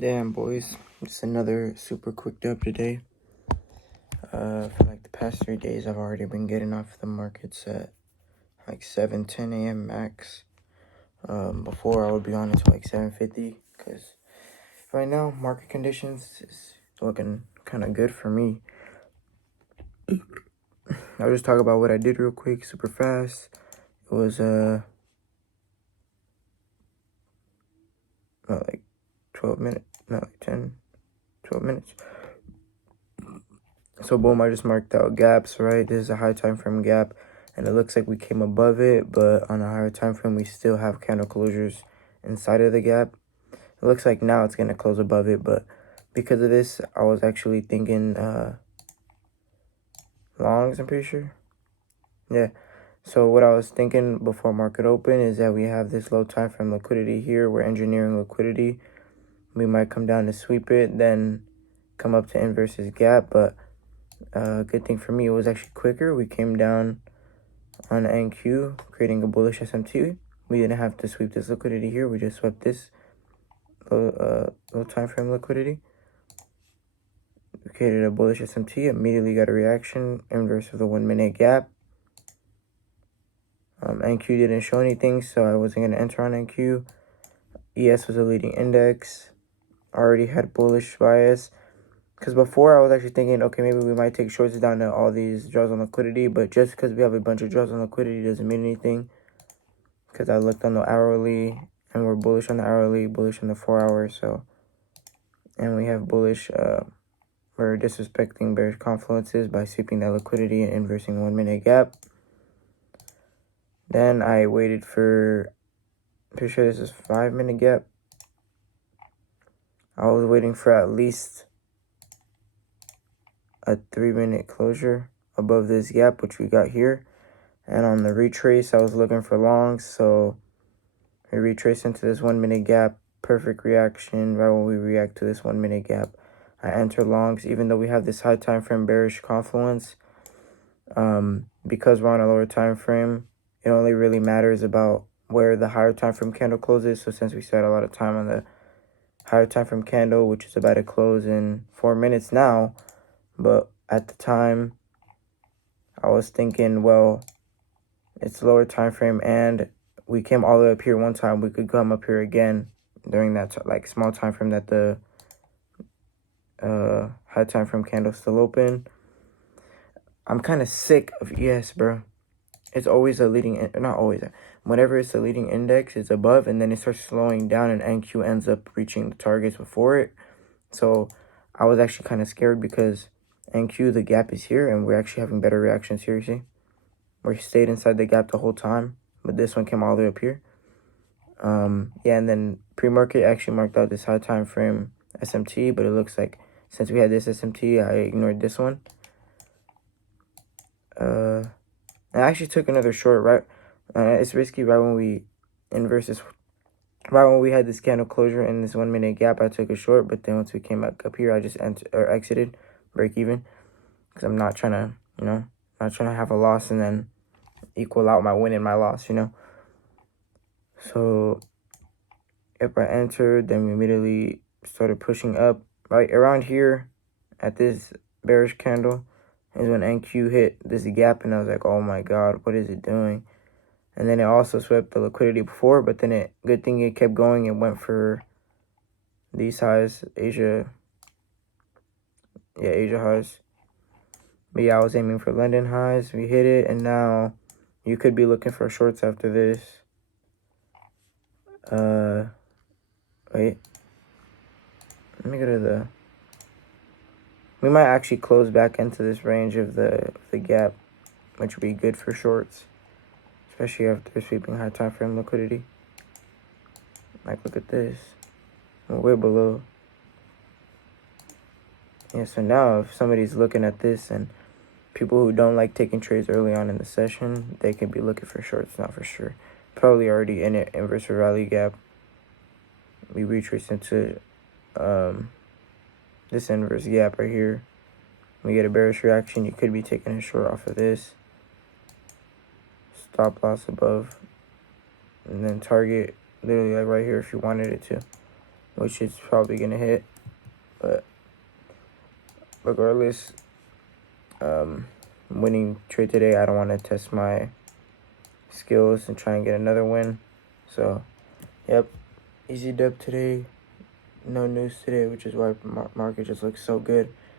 Damn, boys. Just another super quick dub today. For like the past 3 days, I've already been getting off the markets at like 7:10 a.m. max. Before I would be on until like 7:50, because right now market conditions is looking kind of good for me. I'll just talk about what I did real quick, super fast. It was not like 12 minutes, not like 10, 12 minutes. So boom, I just marked out gaps, right? This is a high time frame gap, and it looks like we came above it, but on a higher time frame, we still have candle closures inside of the gap. It looks like now it's gonna close above it, but because of this, I was actually thinking longs, I'm pretty sure. Yeah. So what I was thinking before market open is that we have this low time frame liquidity here. We're engineering liquidity. We might come down to sweep it, then come up to inverses gap, but good thing for me, it was actually quicker. We came down on NQ, creating a bullish SMT. We didn't have to sweep this liquidity here. We just swept this low time frame liquidity. We created a bullish SMT, immediately got a reaction, inverse of the 1 minute gap. NQ didn't show anything, so I wasn't going to enter on NQ. ES was a leading index. Already had bullish bias. Because before I was actually thinking, okay, maybe we might take shorts down to all these draws on liquidity, but just because we have a bunch of draws on liquidity doesn't mean anything. Because I looked on the hourly, and we're bullish on the hourly, bullish on the 4 hours, so. And we have bullish, we're disrespecting bearish confluences by sweeping that liquidity and inversing 1 minute gap. Then I waited for, pretty sure this is 5 minute gap. I was waiting for at least a 3 minute closure above this gap, which we got here. And on the retrace, I was looking for longs, so we retrace into this 1 minute gap. Perfect reaction right when we react to this 1 minute gap. I enter longs, even though we have this high time frame bearish confluence. Because we're on a lower time frame, it only really matters about where the higher time frame candle closes. So since we spent a lot of time on the higher time frame candle, which is about to close in 4 minutes now, but at the time, I was thinking, well, it's lower time frame, and we came all the way up here one time. We could come up here again during that small time frame that the high time frame candle still open. I'm kind of sick of ES, bro. It's always a leading, not always. Whenever it's a leading index, it's above, and then it starts slowing down, and NQ ends up reaching the targets before it. So I was actually kind of scared because NQ, the gap is here, and we're actually having better reactions here, you see? We stayed inside the gap the whole time, but this one came all the way up here. Yeah, and then pre-market actually marked out this high time frame SMT, but it looks like since we had this SMT, I ignored this one. I actually took another short, right? It's risky right when we inverse this, right when we had this candle closure in this 1 minute gap, I took a short, but then once we came back up here, I just exited, break even, because I'm not trying to, not trying to have a loss and then equal out my win and my loss, So if I entered, then we immediately started pushing up. Right around here at this bearish candle is when NQ hit this gap, and I was like, oh my god, what is it doing? And then it also swept the liquidity before, but then good thing it kept going. It went for these highs, Asia highs. But yeah, I was aiming for London highs. We hit it, and now you could be looking for shorts after this. Wait. Let me go to we might actually close back into this range of the gap, which would be good for shorts, especially after sweeping high time frame liquidity. Like, look at this. We're way below. Yeah, so now if somebody's looking at this, and people who don't like taking trades early on in the session, they can be looking for shorts, not for sure. Probably already in it, inverse rally gap. We retrace into this inverse gap right here. We get a bearish reaction. You could be taking a short off of this. Stop loss above. And then target literally like right here if you wanted it to. which is probably going to hit. But regardless, winning trade today, I don't want to test my skills and try and get another win. So, yep, easy dub today. No news today, which is why market just looks so good.